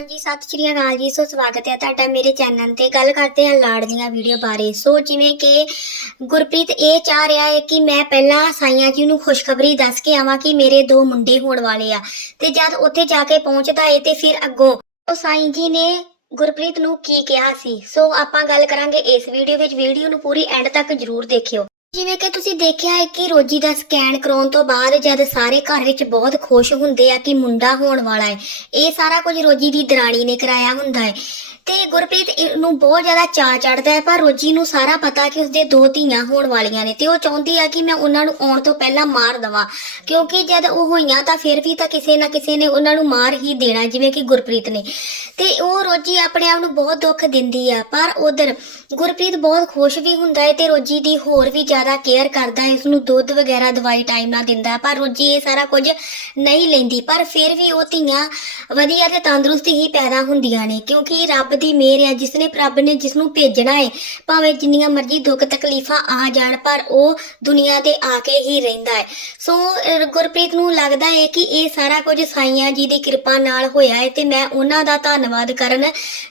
ਹਾਂਜੀ, ਸਤਿ ਸ਼੍ਰੀ ਅਕਾਲ ਜੀ, ਸੋ ਸਵਾਗਤ ਹੈ ਤੁਹਾਡਾ ਮੇਰੇ ਚੈਨਲ ਤੇ। ਗੱਲ ਕਰਦੇ ਹਾਂ ਲਾੜ ਦੀਆਂ ਵੀਡੀਓ ਬਾਰੇ। ਸੋ ਜਿਵੇਂ ਕਿ ਗੁਰਪ੍ਰੀਤ ਇਹ ਚਾਹ ਰਿਹਾ ਹੈ ਕਿ ਮੈਂ ਪਹਿਲਾਂ ਸਾਈਆਂ ਜੀ ਨੂੰ ਖੁਸ਼ਖਬਰੀ ਦੱਸ ਕੇ ਆਵਾਂ ਕਿ ਮੇਰੇ ਦੋ ਮੁੰਡੇ ਹੋਣ ਵਾਲੇ ਆ। ਤੇ ਜਦ ਉੱਥੇ ਜਾ ਕੇ ਪਹੁੰਚਦਾ ਏ ਤੇ ਫਿਰ ਅੱਗੋਂ ਉਹ ਸਾਈਂ ਜੀ ਨੇ ਗੁਰਪ੍ਰੀਤ ਨੂੰ ਕੀ ਕਿਹਾ ਸੀ। ਸੋ ਆਪਾਂ ਗੱਲ ਕਰਾਂਗੇ ਇਸ ਵੀਡੀਓ ਵਿੱਚ। ਵੀਡੀਓ ਨੂੰ ਪੂਰੀ ਐਂਡ ਤੱਕ ਜਰੂਰ ਦੇਖਿਓ। ਜਿਵੇਂ ਕਿ ਤੁਸੀਂ ਦੇਖਿਆ ਹੈ ਕਿ ਰੋਜੀ ਦਾ ਸਕੈਨ ਕਰਾਉਣ ਤੋਂ ਬਾਅਦ ਜਦ ਸਾਰੇ ਘਰ ਵਿੱਚ ਬਹੁਤ ਖੁਸ਼ ਹੁੰਦੇ ਆ ਕਿ ਮੁੰਡਾ ਹੋਣ ਵਾਲਾ ਹੈ, ਇਹ ਸਾਰਾ ਕੁਝ ਰੋਜੀ ਦੀ ਦਰਾਣੀ ਨੇ ਕਰਾਇਆ ਹੁੰਦਾ ਹੈ। ਤੇ ਗੁਰਪ੍ਰੀਤ ਇਹ- ਨੂੰ ਬਹੁਤ ਜ਼ਿਆਦਾ ਚਾਅ ਚੜਦਾ ਹੈ, ਪਰ ਰੋਜੀ ਨੂੰ ਸਾਰਾ ਪਤਾ ਕਿ ਉਸਦੇ ਦੋ ਧੀਆਂ ਹੋਣ ਵਾਲੀਆਂ ਨੇ ਤੇ ਉਹ ਚਾਹੁੰਦੀ ਆ ਕਿ ਮੈਂ ਉਹਨਾਂ ਨੂੰ ਆਉਣ ਤੋਂ ਪਹਿਲਾਂ ਮਾਰ ਦਵਾਂ। ਕਿਉਂਕਿ ਜਦ ਉਹ ਹੋਈਆਂ ਤਾਂ ਫਿਰ ਵੀ ਤਾਂ ਕਿਸੇ ਨਾ ਕਿਸੇ ਨੇ ਉਹਨਾਂ ਨੂੰ ਮਾਰ ਹੀ ਦੇਣਾ, ਜਿਵੇਂ ਕਿ ਗੁਰਪ੍ਰੀਤ ਨੇ। ਤੇ ਉਹ ਰੋਜੀ ਆਪਣੇ ਆਪ ਨੂੰ ਬਹੁਤ ਦੁੱਖ ਦਿੰਦੀ ਆ, ਪਰ ਉਧਰ ਗੁਰਪ੍ਰੀਤ ਬਹੁਤ ਖੁਸ਼ ਵੀ ਹੁੰਦਾ ਹੈ ਤੇ ਰੋਜੀ ਦੀ ਹੋਰ ਵੀ ਜ਼ਿਆਦਾ ਕੇਅਰ ਕਰਦਾ ਹੈ, ਉਸਨੂੰ ਦੁੱਧ ਵਗੈਰਾ ਦਵਾਈ ਟਾਈਮ ਨਾਲ ਦਿੰਦਾ ਪਰ ਰੋਜੀ ਇਹ ਸਾਰਾ ਕੁਝ ਨਹੀਂ ਲੈਂਦੀ। ਪਰ ਫਿਰ ਵੀ ਉਹ ਧੀਆਂ ਵਧੀਆ ਤੇ ਤੰਦਰੁਸਤ ਹੀ ਪੈਦਾ ਹੁੰਦੀਆਂ ਨੇ, ਕਿਉਂਕਿ ਰੱਬ ਦੀ ਮਿਹਰ ਹੈ ਜਿਸ ਨੇ ਰੱਬ ਨੇ ਜਿਸ ਨੂੰ ਭੇਜਣਾ ਹੈ ਭਾਵੇਂ ਜਿੰਨੀਆਂ ਮਰਜ਼ੀ ਦੁੱਖ ਤਕਲੀਫਾਂ ਆ ਜਾਣ, ਪਰ ਉਹ ਦੁਨੀਆ ਤੇ ਆ ਕੇ ਹੀ ਰਹਿੰਦਾ ਹੈ ਸੋ ਗੁਰਪ੍ਰੀਤ ਨੂੰ ਲੱਗਦਾ ਹੈ ਕਿ ਇਹ ਸਾਰਾ ਕੁਝ ਸਾਈਆਂ ਜੀ ਦੀ ਕਿਰਪਾ ਨਾਲ ਹੋਇਆ ਹੈ ਤੇ ਮੈਂ ਉਹਨਾਂ ਦਾ ਧੰਨਵਾਦ ਕਰਨ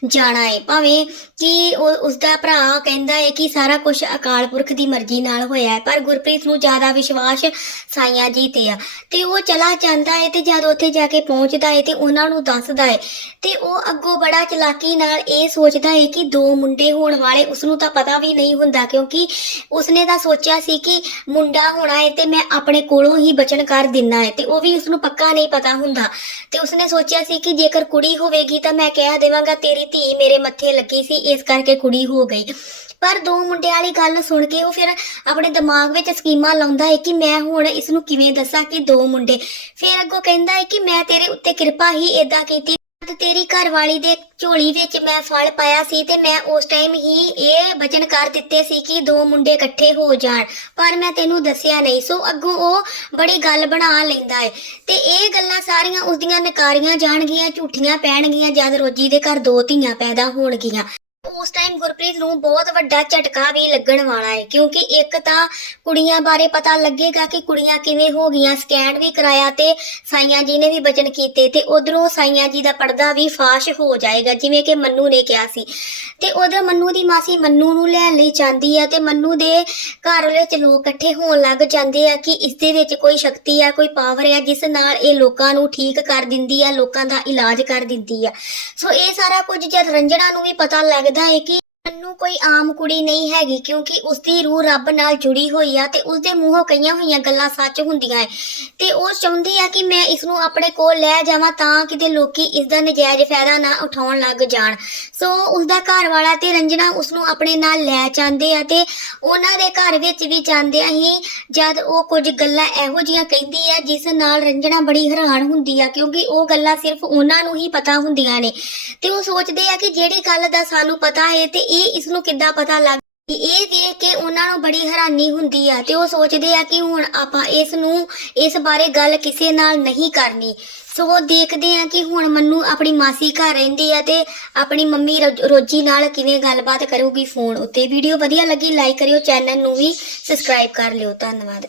ਜਾਣਾ ਹੈ ਭਾਵੇਂ ਕਿ ਉਹ ਉਸਦਾ ਭਰਾ ਕਹਿੰਦਾ ਹੈ ਕਿ ਸਾਰਾ ਕੁਝ ਅਕਾਲ ਪੁਰਖ ਦੀ ਮਰਜ਼ੀ ਨਾਲ ਹੋਇਆ ਹੈ ਪਰ ਗੁਰਪ੍ਰੀਤ ਨੂੰ ਜ਼ਿਆਦਾ ਵਿਸ਼ਵਾਸ ਸਾਈਆਂ ਜੀ ਤੇ ਆ। ਤੇ ਉਹ ਚਲਾ ਜਾਂਦਾ ਹੈ ਤੇ ਜਦ ਉੱਥੇ ਜਾ ਕੇ ਪਹੁੰਚਦਾ ਹੈ ਤੇ ਉਹਨਾਂ ਨੂੰ ਦੱਸਦਾ ਹੈ ਤੇ ਉਹ ਅੱਗੋਂ ਬੜਾ ਚਲਾਕੀ ਨਾਲ ਨਾਲ ਇਹ ਸੋਚਦਾ ਹੈ ਕਿ ਦੋ ਮੁੰਡੇ ਹੋਣ ਵਾਲੇ ਉਸ ਨੂੰ ਤਾਂ ਪਤਾ ਵੀ ਨਹੀਂ ਹੁੰਦਾ ਕਿਉਂਕਿ ਉਸਨੇ ਤਾਂ ਸੋਚਿਆ ਸੀ ਕਿ ਮੁੰਡਾ ਹੋਣਾ ਹੈ ਤੇ ਮੈਂ ਆਪਣੇ ਕੋਲੋਂ ਹੀ ਬਚਨ ਕਰ ਦਿੰਨਾ ਹੈ ਤੇ ਉਹ ਵੀ ਉਸ ਨੂੰ ਪੱਕਾ ਨਹੀਂ ਪਤਾ ਹੁੰਦਾ। ਤੇ ਉਸਨੇ ਸੋਚਿਆ ਸੀ ਕਿ ਜੇਕਰ ਕੁੜੀ ਹੋਵੇਗੀ ਤਾਂ ਮੈਂ ਕਹਿ ਦੇਵਾਂਗਾ, ਤੇਰੀ ਧੀ ਮੇਰੇ ਮੱਥੇ ਲੱਗੀ ਸੀ, ਇਸ ਕਰਕੇ ਕੁੜੀ ਹੋ ਗਈ। ਪਰ ਦੋ ਮੁੰਡਿਆਂ ਵਾਲੀ ਗੱਲ ਸੁਣ ਕੇ ਉਹ ਫਿਰ ਆਪਣੇ ਦਿਮਾਗ ਵਿੱਚ ਸਕੀਮਾਂ ਲਾਉਂਦਾ ਹੈ ਕਿ ਮੈਂ ਹੁਣ ਇਸ ਨੂੰ ਕਿਵੇਂ ਦੱਸਾਂ ਕਿ ਦੋ ਮੁੰਡੇ। ਫਿਰ ਅੱਗੋਂ ਕਹਿੰਦਾ ਹੈ ਕਿ ਮੈਂ ਤੇਰੇ ਉੱਤੇ ਕਿਰਪਾ ਹੀ ਏਦਾਂ ਕੀਤੀ ਤੇ ਤੇਰੀ ਘਰਵਾਲੀ ਦੇ ਝੋਲੀ ਵਿੱਚ ਮੈਂ ਫਲ ਪਾਇਆ ਸੀ ਤੇ ਮੈਂ ਉਸ ਟਾਈਮ ਹੀ ਇਹ ਵਚਨ ਕਰ ਦਿੱਤੇ ਸੀ ਕਿ ਦੋ ਮੁੰਡੇ ਇਕੱਠੇ ਹੋ ਜਾਣ, ਪਰ ਮੈਂ ਤੈਨੂੰ ਦੱਸਿਆ ਨਹੀਂ। ਸੋ ਅੱਗੋਂ ਉਹ ਬੜੀ ਗੱਲ ਬਣਾ ਲੈਂਦਾ ਏ। ਤੇ ਇਹ ਗੱਲਾਂ ਸਾਰੀਆਂ ਉਸਦੀਆਂ ਨਕਾਰੀਆਂ ਜਾਣਗੀਆਂ, ਝੂਠੀਆਂ ਪੈਣਗੀਆਂ, ਜਦ ਰੋਜੀ ਦੇ ਘਰ ਦੋ ਧੀਆਂ ਪੈਦਾ ਹੋਣਗੀਆਂ। ਉਸ ਟਾਈਮ ਗੁਰਪ੍ਰੀਤ ਨੂੰ ਬਹੁਤ ਵੱਡਾ ਝਟਕਾ ਵੀ ਲੱਗਣ ਵਾਲਾ ਹੈ, ਕਿਉਂਕਿ ਇੱਕ ਤਾਂ ਕੁੜੀਆਂ ਬਾਰੇ ਪਤਾ ਲੱਗੇਗਾ ਕਿ ਕੁੜੀਆਂ ਕਿਵੇਂ ਹੋ ਗਈਆਂ, ਸਕੈਨ ਵੀ ਕਰਾਇਆ ਤੇ ਸਾਈਆਂ ਜੀ ਨੇ ਵੀ ਬਚਨ ਕੀਤੇ ਤੇ ਉਧਰੋਂ ਸਾਈਆਂ ਜੀ ਦਾ ਪਰਦਾ ਵੀ ਫਾਸ਼ ਹੋ ਜਾਏਗਾ, ਜਿਵੇਂ ਕਿ ਮੰਨੂ ਨੇ ਕਿਹਾ ਸੀ। ਤੇ ਉਧਰ ਮੰਨੂ ਦੀ ਮਾਸੀ ਮੰਨੂ ਨੂੰ ਲੈਣ ਲਈ ਜਾਂਦੀ ਆ ਤੇ ਮੰਨੂ ਦੇ ਘਰ ਵਿੱਚ ਲੋਕ ਇਕੱਠੇ ਹੋਣ ਲੱਗ ਜਾਂਦੇ ਆ ਕਿ ਇਸ ਦੇ ਵਿੱਚ ਕੋਈ ਸ਼ਕਤੀ ਆ, ਕੋਈ ਪਾਵਰ ਆ, ਜਿਸ ਨਾਲ ਇਹ ਲੋਕਾਂ ਨੂੰ ਠੀਕ ਕਰ ਦਿੰਦੀ ਆ, ਲੋਕਾਂ ਦਾ ਇਲਾਜ ਕਰ ਦਿੰਦੀ ਆ। ਸੋ ਇਹ ਸਾਰਾ ਕੁਝ ਜਦ ਰੰਜਣਾ ਨੂੰ ਵੀ ਪਤਾ ਲੱਗਦਾ ਹੈ ਕਿ ਮੰਨੂ ਕੋਈ ਆਮ ਕੁੜੀ ਨਹੀਂ ਹੈਗੀ ਕਿਉਂਕਿ ਉਸਦੀ ਰੂਹ ਰੱਬ ਨਾਲ ਜੁੜੀ ਹੋਈ ਆ ਤੇ ਉਸਦੇ ਮੂੰਹੋਂ ਕਈਆਂ ਹੋਈਆਂ ਗੱਲਾਂ ਸੱਚ ਹੁੰਦੀਆਂ ਹੈ ਤੇ ਉਹ ਚਾਹੁੰਦੀ ਆ ਕਿ ਮੈਂ ਇਸ ਨੂੰ ਆਪਣੇ ਕੋਲ ਲੈ ਜਾਵਾਂ ਤਾਂ ਕਿਤੇ ਲੋਕੀ ਇਸ ਦਾ ਨਜਾਇਜ਼ ਫਾਇਦਾ ਨਾ ਉਠਾਉਣ ਲੱਗ ਜਾਣ। ਸੋ ਉਸਦਾ ਘਰ ਵਾਲਾ ਤੇ ਰੰਜਨਾ ਉਸ ਨੂੰ ਆਪਣੇ ਨਾਲ ਲੈ ਜਾਂਦੇ ਆ ਤੇ ਉਹਨਾਂ ਦੇ ਘਰ ਵਿੱਚ ਵੀ ਜਾਂਦਿਆਂ ਹੀ ਜਦ ਉਹ ਕੁਝ ਗੱਲਾਂ ਇਹੋ ਜੀਆਂ ਕਹਿੰਦੀ ਆ ਜਿਸ ਨਾਲ ਰੰਜਨਾ ਬੜੀ ਹੈਰਾਨ ਹੁੰਦੀ ਆ ਕਿਉਂਕਿ ਉਹ ਗੱਲਾਂ ਸਿਰਫ ਉਹਨਾਂ ਨੂੰ ਹੀ ਪਤਾ ਹੁੰਦੀਆਂ ਨੇ। ਤੇ ਉਹ ਸੋਚਦੇ ਆ ਕਿ ਜਿਹੜੀ ਗੱਲ ਦਾ ਸਾਨੂੰ ਪਤਾ ਹੈ ਤੇ ਇਹ ਇਸ ਨੂੰ ਕਿੱਦਾਂ ਪਤਾ ਲੱਗ ਇਹ ਵੇਖ ਕੇ ਉਹਨਾਂ ਨੂੰ ਬੜੀ ਹੈਰਾਨੀ ਹੁੰਦੀ ਆ ਤੇ ਉਹ ਸੋਚਦੇ ਆ ਕਿ ਹੁਣ ਆਪਾਂ ਇਸ ਨੂੰ ਇਸ ਬਾਰੇ ਗੱਲ ਕਿਸੇ ਨਾਲ ਨਹੀਂ ਕਰਨੀ। ਸੋ ਉਹ ਦੇਖਦੇ ਆ ਕਿ ਹੁਣ ਮੰਨੂ ਆਪਣੀ ਮਾਸੀ ਘਰ ਰਹਿੰਦੀ ਆ ਤੇ ਆਪਣੀ ਮੰਮੀ ਰੋਜੀ ਨਾਲ ਕਿਵੇਂ ਗੱਲਬਾਤ ਕਰੂਗੀ ਫੋਨ ਉੱਤੇ। ਵੀਡੀਓ ਵਧੀਆ ਲੱਗੀ ਲਾਈਕ ਕਰਿਓ ਚੈਨਲ ਨੂੰ ਵੀ ਸਬਸਕ੍ਰਾਈਬ ਕਰ ਲਿਓ। ਧੰਨਵਾਦ।